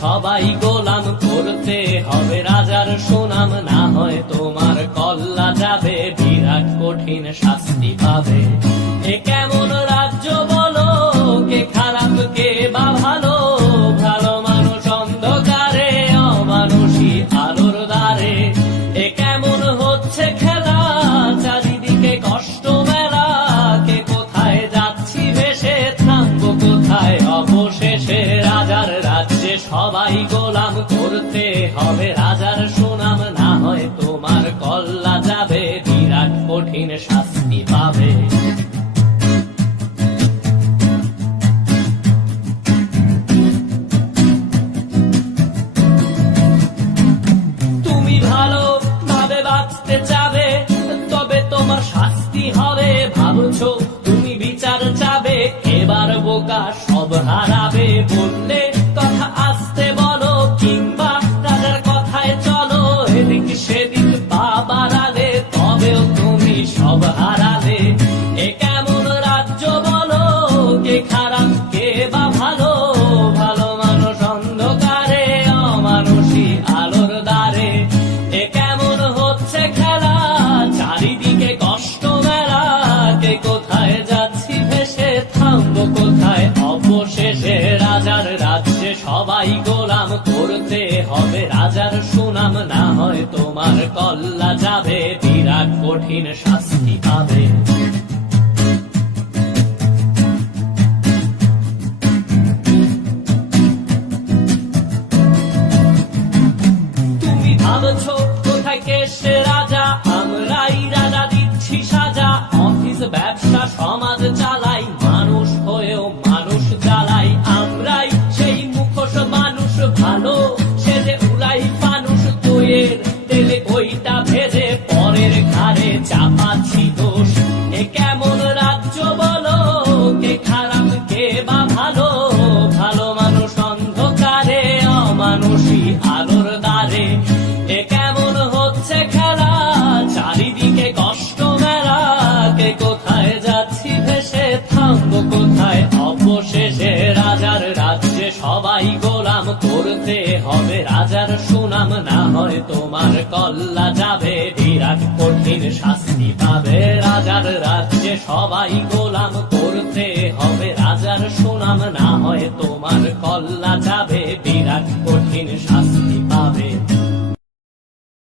সবাই গোলাম করতে হবে রাজার সুনাম, না হয় তোমার কল্লা যাবে, বিরাট কঠিন শাস্তি পাবে। এ কেমন রাজ্য বলো, কে খারাপ কে বা ভালো, ভালো মানুষ অন্ধকারে, অমানুষী আলোর দ্বারে। এ কেমন হচ্ছে খেলা, চারিদিকে কষ্ট মেলা, কে কোথায় যাচ্ছি ভেসে, থামবো কোথায় অবশেষে। রাজার রাজ্যে সবাই গোলাম করতে হবে রাজার সুনাম, না হয় তোমার কল্লা যাবে, বিরাট কঠিন শাস্তি পাবে। তুমি ভালো ভাবে বাঁচতে চাবে, তবে তোমার শাস্তি হবে। ভাবছো তুমি বিচার চাবে, এবার বোকা সব হারাবে। বললে কথা আসতে বলো, কিংবা রাজার কথায় চলো, এদিক সেদিক পা বাড়ালে, তবেও তুমি সব হারালে। এ কেমন রাজ্য বলো, কে খারাপ কে বা ভালো, ভালো মানুষ অন্ধকারে, অমানুষী আলোর দ্বারে। এ কেমন হচ্ছে খেলা, চারিদিকে কষ্ট মেলা, কে কোথায় যাচ্ছি ভেসে, থামবো কোথায় অবশেষে। রাজার রাজ্যে সবাই গোলাম করতে হবে রাজার সুনাম, না হয় তোমার কল্লা যাবে, বিরাট কঠিন শাস্তি পাবে। তুমি ভাবছো কোথায় কেসে রাজা, আমরাই রাজা দিচ্ছি সাজা। অফিস ব্যবসা সমাজ চালাই, মানুষ হয়েও মানুষ জ্বালাই। আমরাই সেই মুখোশ মানুষ ভালো, সে যে উড়াই মানুষ দইয়ের তেলে, ওইটা ভেজে পরের ঘাড়ে চাপাচ্ছি দোষ। এ কেমন রাজ্য বলো, কে খারাপ কে বা ভালো, ভালো মানুষ অন্ধকারে, অমানুষী আলোর দ্বারে। এ কেমন হচ্ছে খেলা, চারিদিকে কষ্ট মেলা, কে কোথায় যাচ্ছি ভেসে, থামবো কোথায় অবশেষে। রাজার রাজ্যে সবাই গোলাম করতে হবে রাজার সুনাম, না হয় তোমার কল্লা যাবে, বিরাট কঠিন শাস্তি পাবে। রাজার রাজ্যে সবাই গোলাম করতে হবে রাজার সুনাম, না হয় তোমার কল্লা যাবে, বিরাট কঠিন শাস্তি পাবে।